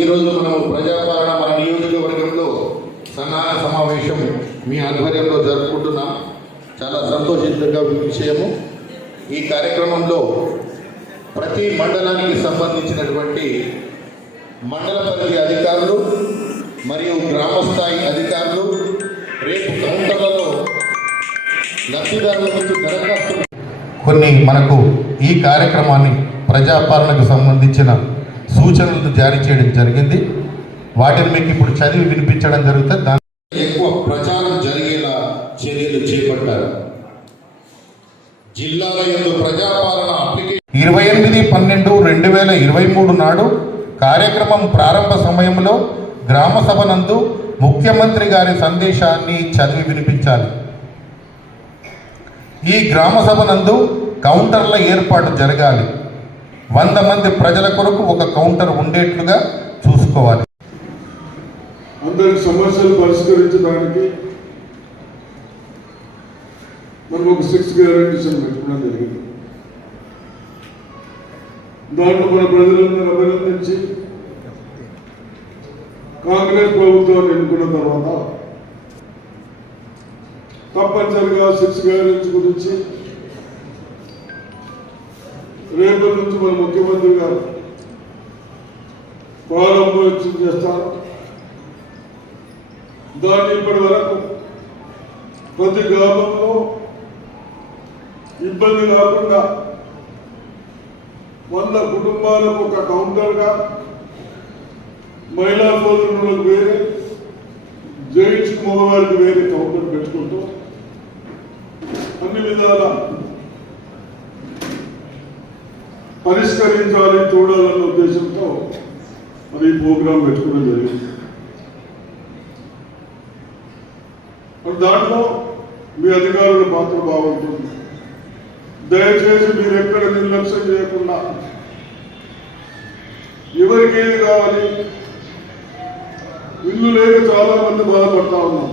ఈరోజు మనం ప్రజాపాలన మన నియోజకవర్గంలో సన్నాహ సమావేశం మీ ఆధ్వర్యంలో జరుపుకుంటున్నాం. చాలా సంతోషించదగ్గ విషయము. ఈ కార్యక్రమంలో ప్రతి మండలానికి సంబంధించినటువంటి మండల పరిధి అధికారులు మరియు గ్రామస్థాయి అధికారులు రేపు కౌంటర్లలో లబ్ధిదారుల నుంచి దరఖాస్తులు కొన్ని మనకు ఈ కార్యక్రమాన్ని ప్రజాపాలనకు సంబంధించిన సూచనలు జారీ చేయడం జరిగింది. వాటిని మీకు ఇప్పుడు చదివి వినిపించడం జరుగుతుంది. దాని ఎక్కువ ప్రచారం జరిగేలా చర్యలు చేపట్టారు. జిల్లాల యందు ప్రజాపాలన 28/12/2023 నాడు కార్యక్రమం ప్రారంభ సమయంలో గ్రామ సభ నందు ముఖ్యమంత్రి గారి సందేశాన్ని చదివి వినిపించాలి. ఈ గ్రామ సభ నందు కౌంటర్ల ఏర్పాటు జరగాలి. 100 మంది ప్రజల కొరకు ఒక కౌంటర్ ఉండేట్లుగా చూసుకోవాలి. అందరికి సమస్యలు పరిష్కరించడానికి మనం ఒక 6 గ్యారెంటీస్ పెట్టుకోవడం జరిగింది. దాంట్లో మన ప్రజలందరూ అభినందించి కాంగ్రెస్ ప్రభుత్వాన్ని ఎన్నుకున్న తర్వాత తప్పనిసరిగా 6 గ్యారెంటీస్ గురించి రేపటి నుంచి మన ముఖ్యమంత్రి గారు ప్రారంభోత్సవం చేస్తారు. దాన్ని ఇప్పటి వరకు ప్రతి గ్రామంలో ఇబ్బంది కాకుండా 100 కుటుంబాలకు ఒక కౌంటర్గా, మహిళా సోదరులకు వేరే, జైన్స్ మగవారికి వేరే కౌంటర్ పెట్టుకుంటూ అన్ని విధాల పరిష్కరించాలి, చూడాలన్న ఉద్దేశంతో మరి ఈ ప్రోగ్రాం పెట్టుకోవడం జరిగింది. దాంట్లో మీ అధికారుల పాత్ర బాగుంటుంది. దయచేసి మీరు ఎక్కడ నిర్లక్ష్యం చేయకుండా ఎవరికి ఏది కావాలి, ఇల్లు లేక చాలా మంది బాధపడతా ఉన్నాం.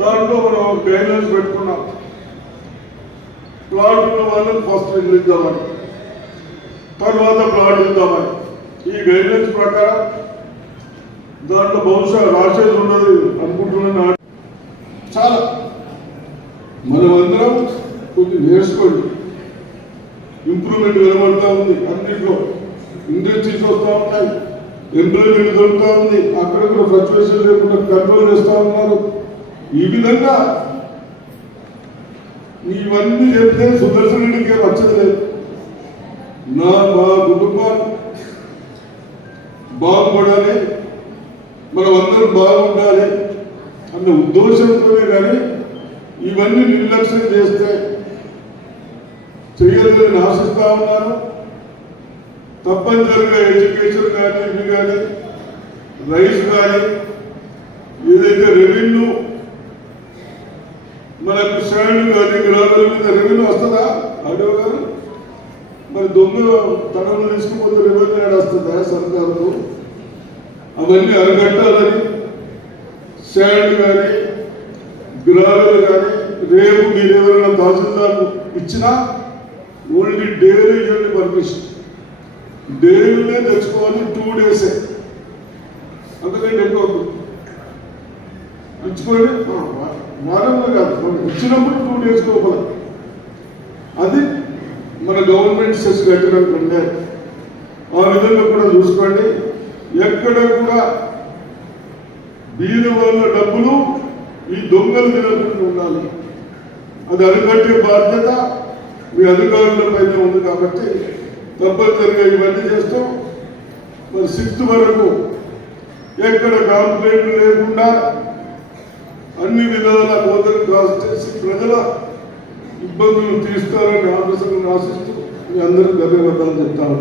దాంట్లో మనం గైడ్లైన్స్ పెట్టుకున్నాం. ప్లాట్ ఉన్న వాళ్ళని ఫస్ట్ ఇల్లు ఇద్దామని, తర్వాత ప్లాట్ ఇద్దామని. ఈ గైడ్లైన్స్ ప్రకారం దాంట్లో బహుశా రాసేది ఉన్నది అనుకుంటున్నాను. చాలా మనమందరం కొంచెం నేర్చుకోండి. ఇంప్రూవ్మెంట్ కనబడతా ఉంది. అన్నింటిలో ఇండస్ట్రీస్ వస్తూ ఉన్నాయి, ఎంప్లాయ్మెంట్ దొరుకుతూ ఉంది. అక్కడ కూడా ఫ్లక్చువేషన్ లేకుండా కంట్రోల్ చేస్తూ ఉన్నారు. ఈ విధంగా ఇవన్నీ చెప్తే సుదర్శన్ రెడ్డికి వచ్చేది లేదు. మా కుటుంబం బాగుపడాలి, మనం అందరం బాగుండాలి అన్న ఉద్దేశంతోనే కానీ ఇవన్నీ నిర్లక్ష్యం చేస్తే చేయలేదని ఆశిస్తా ఉన్నారు. తప్పనిసరిగా ఎడ్యుకేషన్ కానీ, ఇవి కానీ, రైస్ కానీ, ఏదైతే రెవెన్యూ మనకు స్టాండ్ కానీ గ్రామాల మీద రెవెన్యూ వస్తుందా? అడవ గారు మరి దొంగ తనలు తీసుకుపోతే రెవెన్యూ యాడ్ వస్తుందా సర్కారు? అవన్నీ అరగట్టాలని స్టాండ్ కానీ గ్రామాలు కానీ రేపు మీరు ఎవరైనా తహసీల్దార్ ఇచ్చినా ఓన్లీ డైలీ ఇవ్వండి పర్మిషన్. డైలీనే తెచ్చుకోవాలి, 2 డేసే. అందుకని ఎక్కువ ఇచ్చుకోండి. వారంలో కాదు, మనం ఇచ్చినప్పుడు 2 డేస్ లోపల. అది మన గవర్నమెంట్ సెస్ కట్టడానికి ఉండే ఆ విధంగా కూడా చూసుకోండి. ఎక్కడ కూడా బీద వాళ్ళ డబ్బులు ఈ దొంగలు తినకుండా ఉండాలి. అది అరికట్టే బాధ్యత మీ అధికారులపైన ఉంది. కాబట్టి తప్పనిసరిగా ఇవన్నీ చేస్తూ మరి 6th వరకు ఎక్కడ కాంప్లైంట్ లేకుండా అన్ని విధాల బోధన క్రాస్ చేసి ప్రజల ఇబ్బందులు తీస్తారని ఆఫీసర్లను ఆశిస్తూ మీ అందరూ ధన్యవాదాలు చెప్తాను.